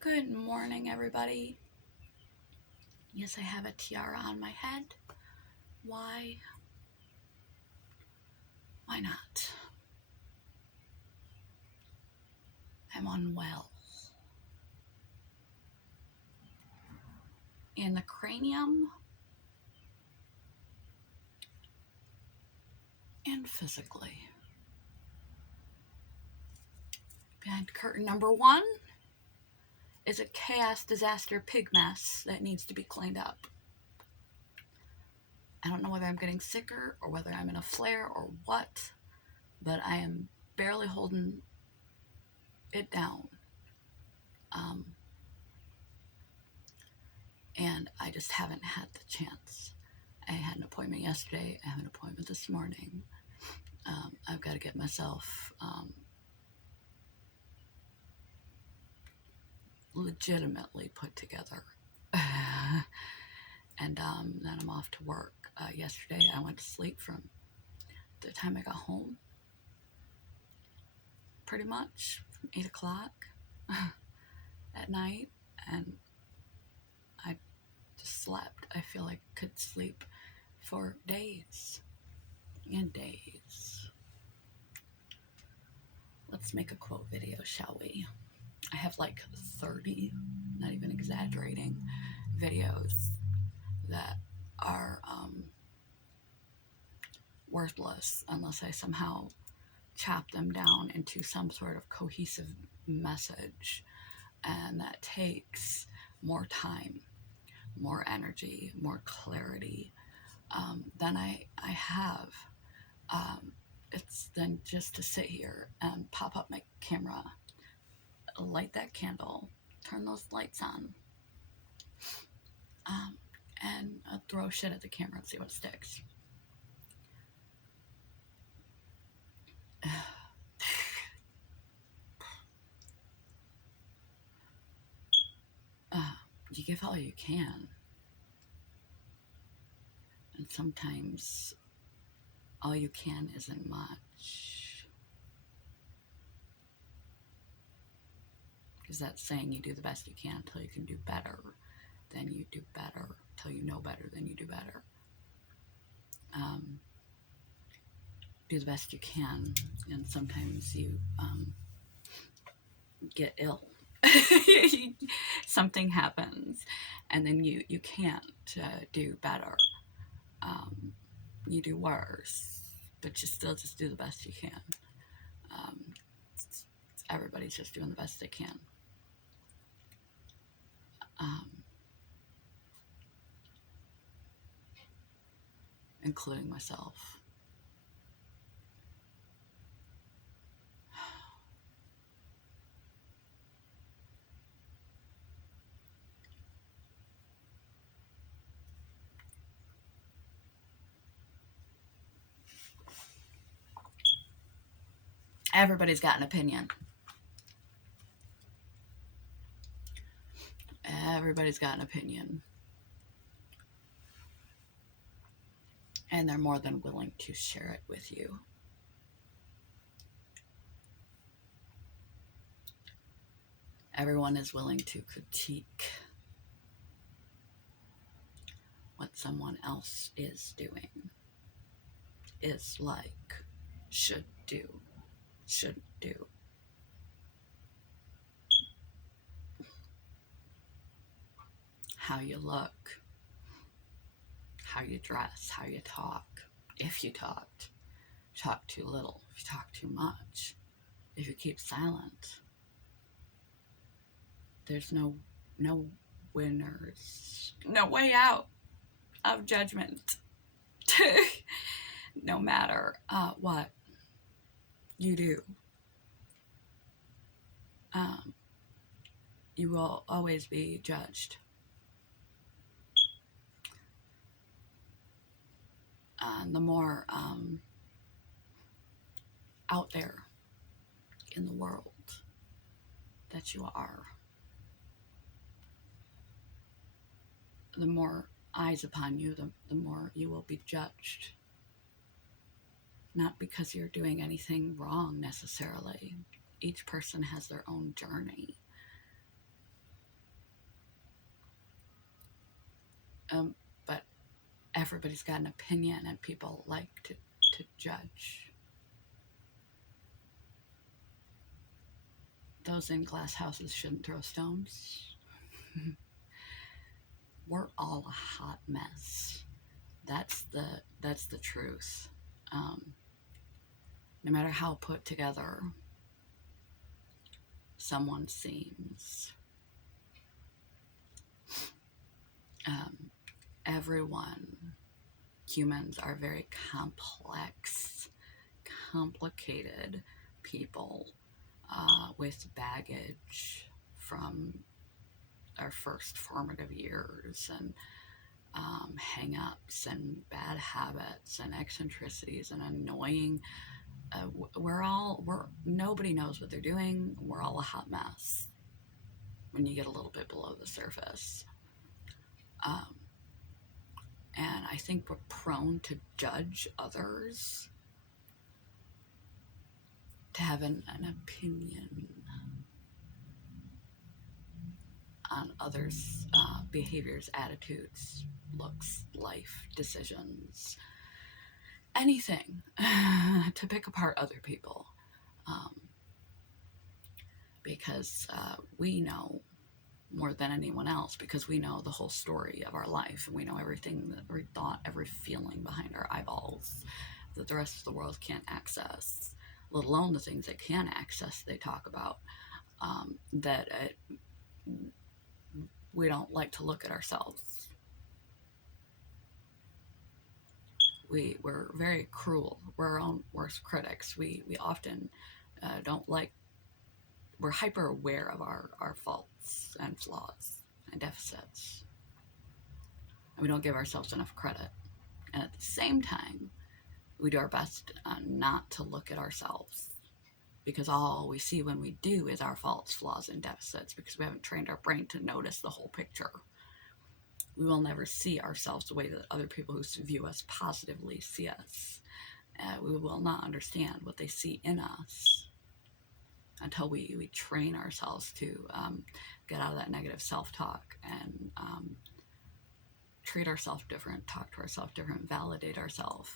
Good morning, everybody. Yes, I have a tiara on my head. Why? Why not? I'm unwell. In the cranium and physically. Behind curtain number 1 is a chaos disaster pig mess that needs to be cleaned up. I don't know whether I'm getting sicker or whether I'm in a flare or what, but I am barely holding it down. And I just haven't had the chance. I had an appointment yesterday. I have an appointment this morning. I've got to get myself legitimately put together. And then I'm off to work. Yesterday I went to sleep from the time I got home, pretty much from 8 o'clock at night, and I just slept. I feel like I could sleep for days and days. Let's make a quote video, shall we? I have like 30, not even exaggerating, videos that are worthless unless I somehow chop them down into some sort of cohesive message, and that takes more time, more energy, more clarity than I have. It's then just to sit here and pop up my camera, light that candle, turn those lights on, and throw shit at the camera and see what sticks. You give all you can, and sometimes all you can isn't much. Is that saying you do the best you can until you can do better, then you do better, until you know better, then you do better. Do the best you can, and sometimes you get ill. Something happens, and then you can't do better. You do worse, but you still just do the best you can. Everybody's just doing the best they can. Including myself. Everybody's got an opinion. Everybody's got an opinion. And they're more than willing to share it with you. Everyone is willing to critique what someone else is doing, is like, should do, shouldn't do. How you look, how you dress, how you talk, if you talked, talk too little, if you talk too much, if you keep silent. There's no winners, no way out of judgment. No matter what you do, you will always be judged. And the more out there in the world that you are, the more eyes upon you, the more you will be judged. Not because you're doing anything wrong necessarily. Each person has their own journey. But everybody's got an opinion, and people like to judge. Those in glass houses shouldn't throw stones. We're all a hot mess. That's the truth. No matter how put together someone seems, everyone, humans are very complex, complicated people with baggage from our first formative years, and hang-ups and bad habits and eccentricities and annoying. Nobody knows what they're doing. We're all a hot mess when you get a little bit below the surface. And I think we're prone to judge others, to have an opinion on others' behaviors, attitudes, looks, life, decisions, anything to pick apart other people. Because we know more than anyone else, because we know the whole story of our life, and we know everything, every thought, every feeling behind our eyeballs that the rest of the world can't access, let alone the things they can access they talk about, that we don't like to look at ourselves. We're very cruel. We're our own worst critics. We often don't like, we're hyper aware of our faults and flaws and deficits. And we don't give ourselves enough credit. And at the same time, we do our best not to look at ourselves, because all we see when we do is our faults, flaws, and deficits, because we haven't trained our brain to notice the whole picture. We will never see ourselves the way that other people who view us positively see us. We will not understand what they see in us until we train ourselves to get out of that negative self-talk and treat ourselves different, talk to ourselves different, validate ourselves,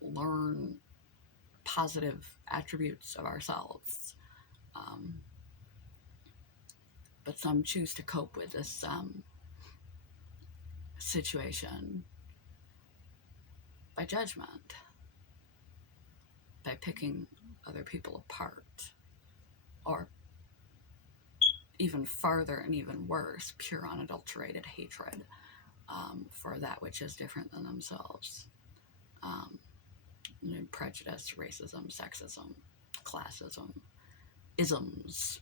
learn positive attributes of ourselves. But some choose to cope with this situation by judgment, by picking other people apart, or even farther and even worse, pure unadulterated hatred for that which is different than themselves. Prejudice, racism, sexism, classism, isms.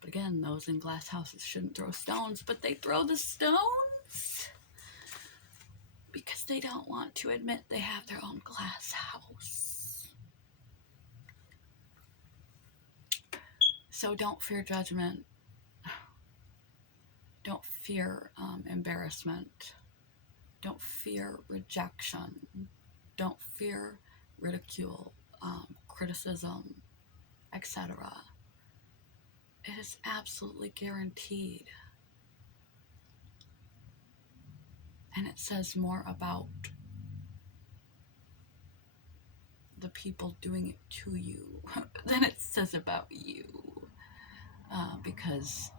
But again, those in glass houses shouldn't throw stones, but they throw the stones because they don't want to admit they have their own glass house. So don't fear judgment. Don't fear embarrassment. Don't fear rejection. Don't fear ridicule, criticism, etc. It is absolutely guaranteed. And it says more about the people doing it to you than it says about you. Because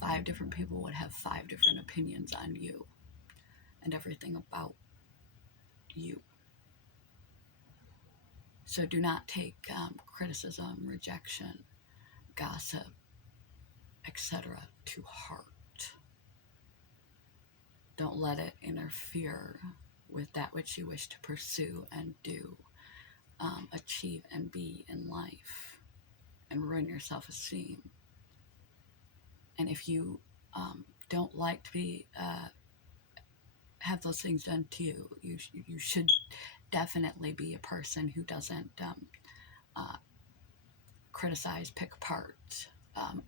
5 different people would have 5 different opinions on you and everything about you. So do not take criticism, rejection, gossip, etc. to heart. Don't let it interfere with that which you wish to pursue and do, achieve and be in life, and ruin your self-esteem. And if you don't like to be have those things done to you, you should definitely be a person who doesn't criticize, pick apart,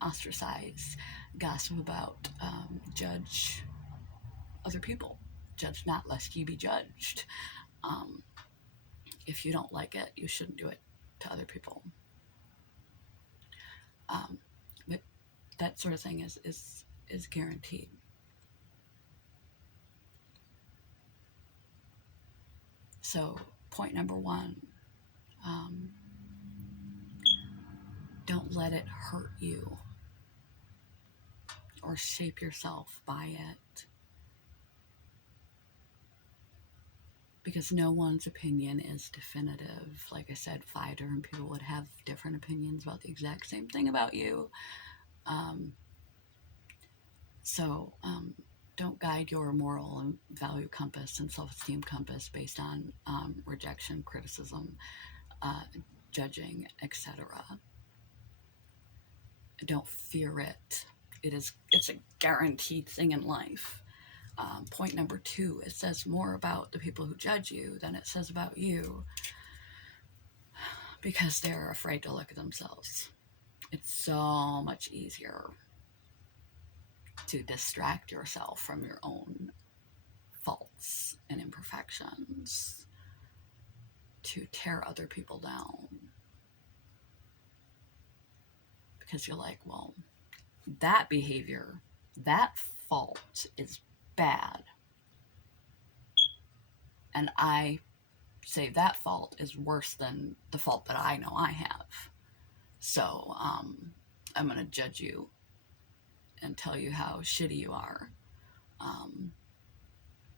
ostracize, gossip about, judge other people. Judge not, lest ye be judged. If you don't like it, you shouldn't do it to other people. But that sort of thing is guaranteed. So point number one, don't let it hurt you or shape yourself by it. Because no one's opinion is definitive. Like I said, 5 different people would have different opinions about the exact same thing about you. So don't guide your moral and value compass and self-esteem compass based on rejection, criticism, judging, etc. Don't fear it. It's a guaranteed thing in life. Point number 2, it says more about the people who judge you than it says about you, because they're afraid to look at themselves. It's so much easier to distract yourself from your own faults and imperfections, to tear other people down, because you're like, well, that behavior, that fault is bad, and I say that fault is worse than the fault that I know I have. So I'm going to judge you and tell you how shitty you are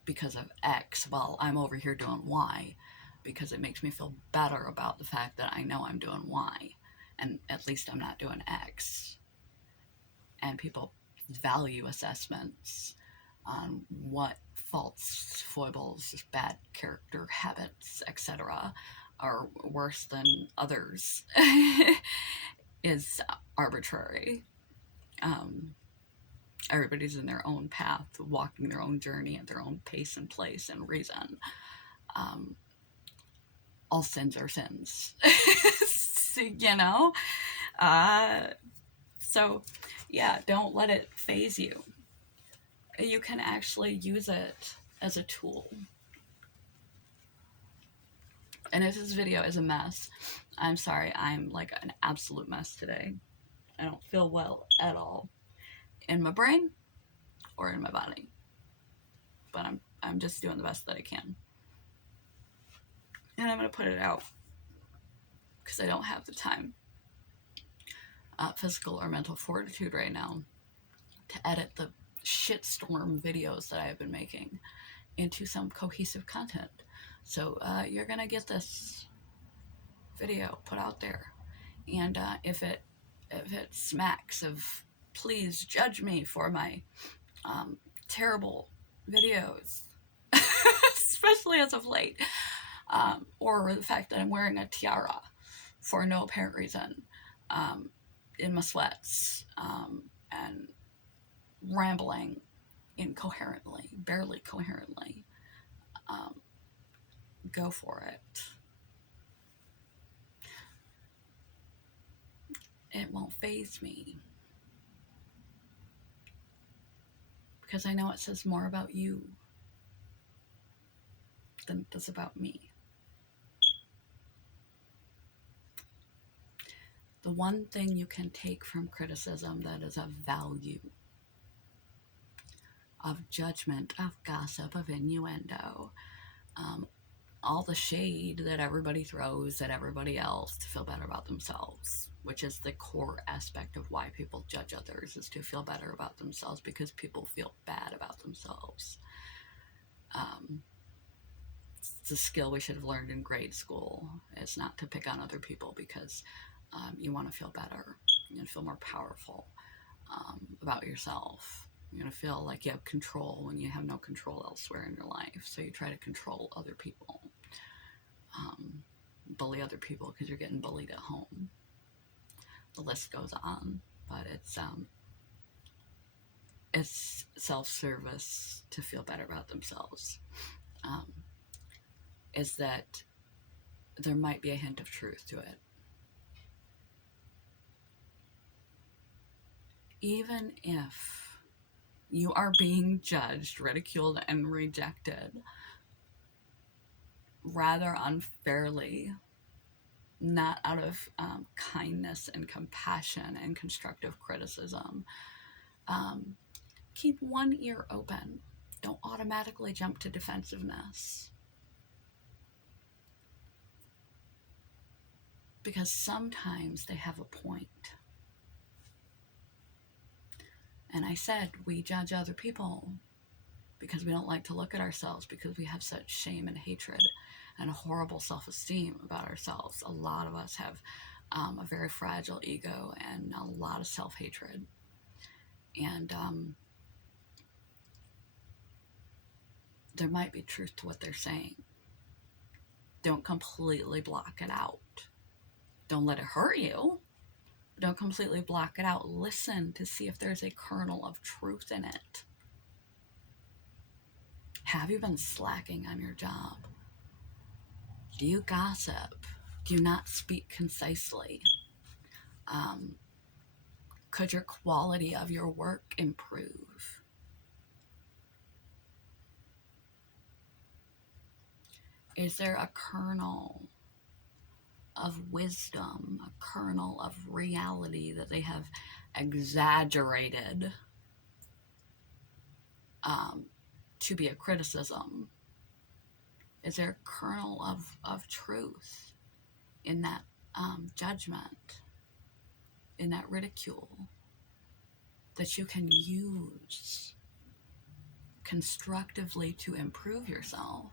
because of X, while I'm over here doing Y, because it makes me feel better about the fact that I know I'm doing Y, and at least I'm not doing X. And people value assessments on what faults, foibles, bad character habits, etc. are worse than others is arbitrary. Everybody's in their own path, walking their own journey at their own pace and place and reason. All sins are sins, you know? So, yeah, don't let it faze you. You can actually use it as a tool. And if this video is a mess, I'm sorry. I'm like an absolute mess today. I don't feel well at all in my brain or in my body. But I'm just doing the best that I can. And I'm going to put it out because I don't have the time, physical or mental fortitude right now, to edit the shitstorm videos that I have been making into some cohesive content. So you're going to get this video put out there. And if it smacks of, please judge me for my terrible videos, especially as of late, or the fact that I'm wearing a tiara for no apparent reason, in my sweats, and rambling incoherently, barely coherently, go for it. It won't faze me, because I know it says more about you than it does about me. The one thing you can take from criticism that is of value, of judgment, of gossip, of innuendo, all the shade that everybody throws at everybody else to feel better about themselves, which is the core aspect of why people judge others, is to feel better about themselves, because people feel bad about themselves. It's a skill we should have learned in grade school. It's not to pick on other people, because you want to feel better. You want to feel more powerful about yourself. You're going to feel like you have control when you have no control elsewhere in your life. So you try to control other people, bully other people because you're getting bullied at home. The list goes on, but it's self-service to feel better about themselves. Is that there might be a hint of truth to it. Even if you are being judged, ridiculed, and rejected rather unfairly, not out of kindness and compassion and constructive criticism. Um, Keep one ear open. Don't automatically jump to defensiveness. Because sometimes they have a point. And I said, we judge other people because we don't like to look at ourselves, because we have such shame and hatred and a horrible self-esteem about ourselves. A lot of us have a very fragile ego and a lot of self-hatred. And there might be truth to what they're saying. Don't completely block it out. Don't let it hurt you. Don't completely block it out. Listen to see if there's a kernel of truth in it. Have you been slacking on your job? Do you gossip? Do you not speak concisely? Could your quality of your work improve? Is there a kernel of wisdom, a kernel of reality that they have exaggerated to be a criticism? Is there a kernel of truth in that judgment, in that ridicule, that you can use constructively to improve yourself?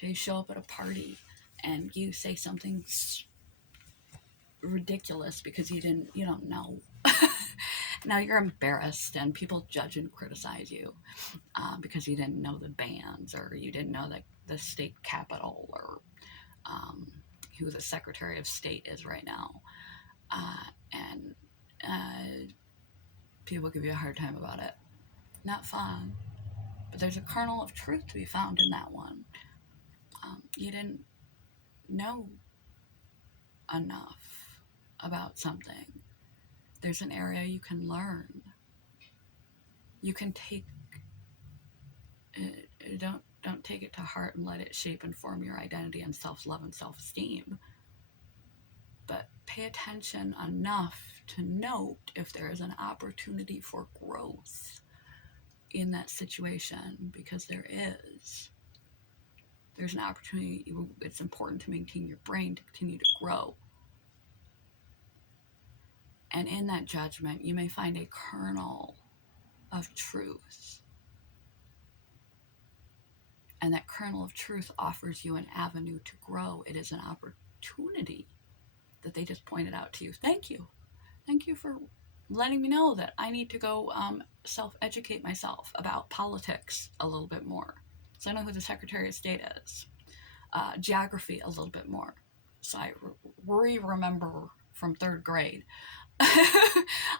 So you show up at a party and you say something ridiculous because you don't know. Now you're embarrassed and people judge and criticize you because you didn't know the bands, or you didn't know the state capital, or who the Secretary of State is right now. And people give you a hard time about it. Not fun. But there's a kernel of truth to be found in that one. You didn't know enough about something. There's an area you can learn. You can take it, don't take it to heart and let it shape and form your identity and self-love and self-esteem. But pay attention enough to note if there is an opportunity for growth in that situation, because there is. There's an opportunity. It's important to maintain your brain to continue to grow. And in that judgment, you may find a kernel of truth. And that kernel of truth offers you an avenue to grow. It is an opportunity that they just pointed out to you. Thank you. Thank you for letting me know that I need to go self-educate myself about politics a little bit more. So I know who the Secretary of State is. Geography a little bit more. So I remember from 3rd grade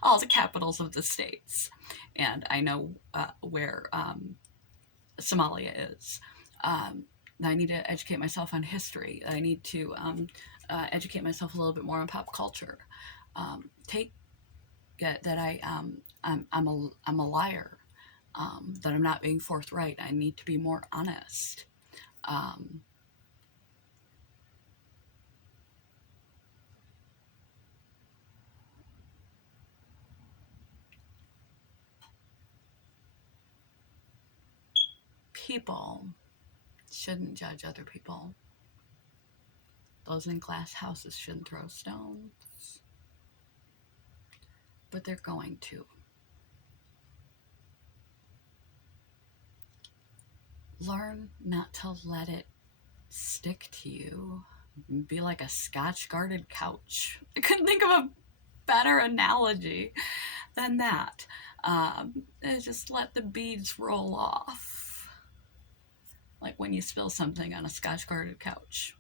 all the capitals of the states. And I know where Somalia is. I need to educate myself on history. I need to educate myself a little bit more on pop culture. That I'm a liar. That I'm not being forthright. I need to be more honest. People shouldn't judge other people. Those in glass houses shouldn't throw stones. But they're going to. Learn not to let it stick to you. Be like a Scotch-guarded couch. I couldn't think of a better analogy than that. Just let the beads roll off. Like when you spill something on a Scotch-guarded couch.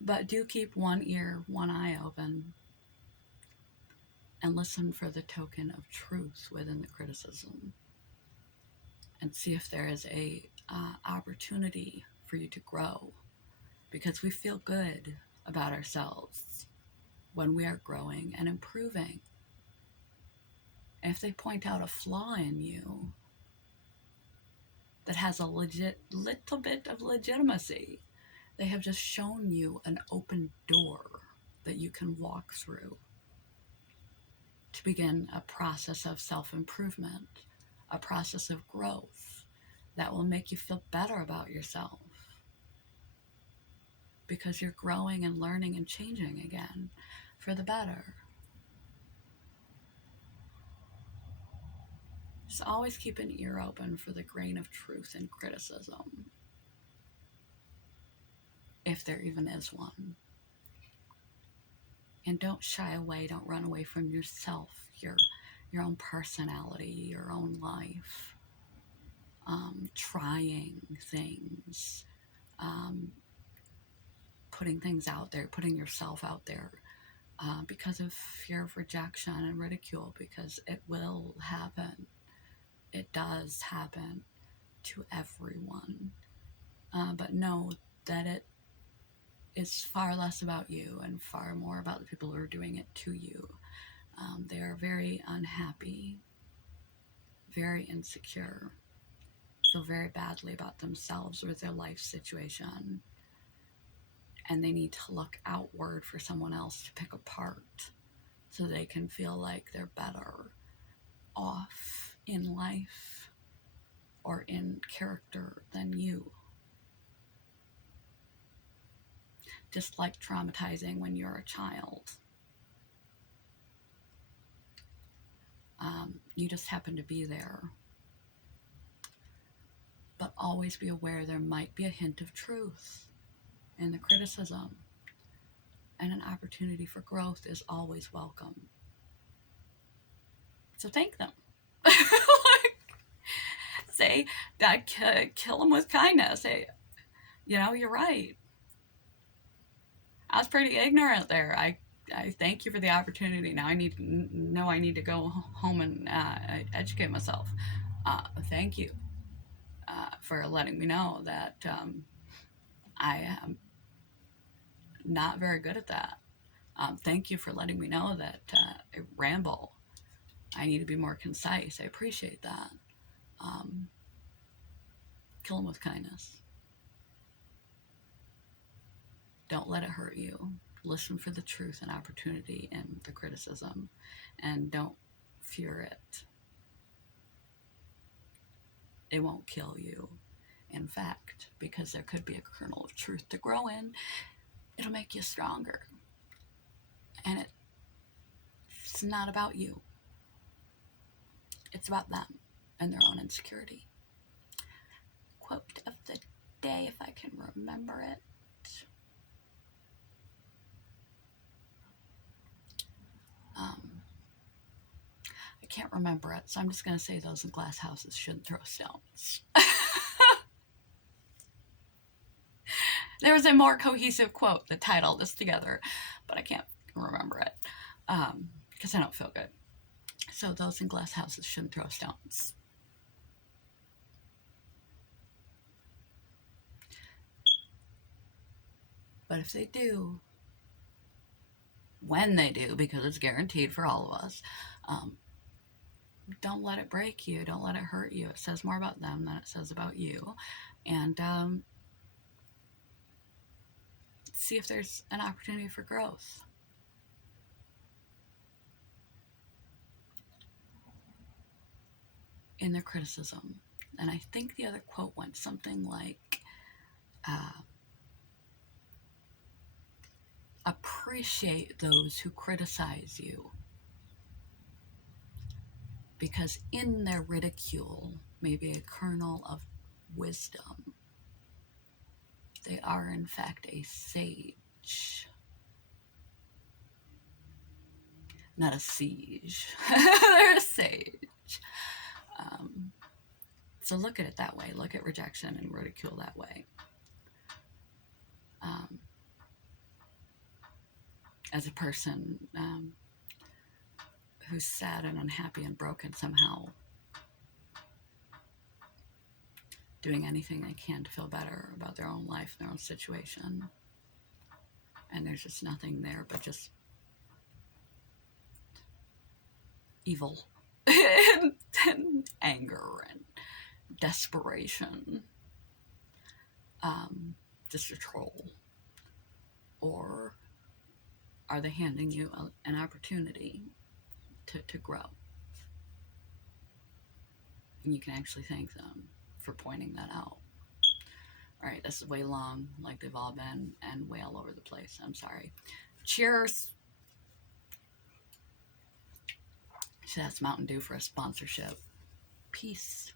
But do keep one ear, one eye open, and listen for the token of truth within the criticism, and see if there is a opportunity for you to grow, because we feel good about ourselves when we are growing and improving. And if they point out a flaw in you that has a little bit of legitimacy, They have just shown you an open door that you can walk through to begin a process of self-improvement, a process of growth that will make you feel better about yourself because you're growing and learning and changing again for the better. Just always keep an ear open for the grain of truth and criticism, if there even is one. And don't shy away, don't run away from yourself, your own personality, your own life. Trying things, putting things out there, putting yourself out there because of fear of rejection and ridicule, because it will happen. It does happen to everyone. But know that it is far less about you and far more about the people who are doing it to you. They are very unhappy, very insecure, feel very badly about themselves or their life situation, and they need to look outward for someone else to pick apart so they can feel like they're better off in life or in character than you. Just like traumatizing when you're a child. You just happen to be there. But always be aware there might be a hint of truth in the criticism, and an opportunity for growth is always welcome. So thank them. Say that, kill them with kindness. Say, you're right. I was pretty ignorant there. I thank you for the opportunity. Now I need to go home and educate myself. Thank you for letting me know that I am not very good at that. Thank you for letting me know that I ramble. I need to be more concise. I appreciate that. Kill them with kindness. Don't let it hurt you. Listen for the truth and opportunity in the criticism, and don't fear it. It won't kill you. In fact, because there could be a kernel of truth to grow in, it'll make you stronger. And it's not about you. It's about them and their own insecurity. Quote of the day, if I can remember it. I can't remember it, so I'm just going to say those in glass houses shouldn't throw stones. There was a more cohesive quote that tied all this together, but I can't remember it because I don't feel good. So those in glass houses shouldn't throw stones. But if they do, when they do, because it's guaranteed for all of us, don't let it break you. Don't let it hurt you. It says more about them than it says about you. And see if there's an opportunity for growth. In their criticism. And I think the other quote went something like, appreciate those who criticize you, because in their ridicule may be a kernel of wisdom. They are in fact a sage, not a siege. They're a sage. So look at it that way. Look at rejection and ridicule that way. As a person who's sad and unhappy and broken somehow, doing anything they can to feel better about their own life, their own situation. And there's just nothing there but just evil and anger and desperation. just a troll? Or are they handing you an opportunity to grow? And you can actually thank them for pointing that out. All right, this is way long, like they've all been, and way all over the place. I'm sorry. Cheers. So that's Mountain Dew for a sponsorship. Peace.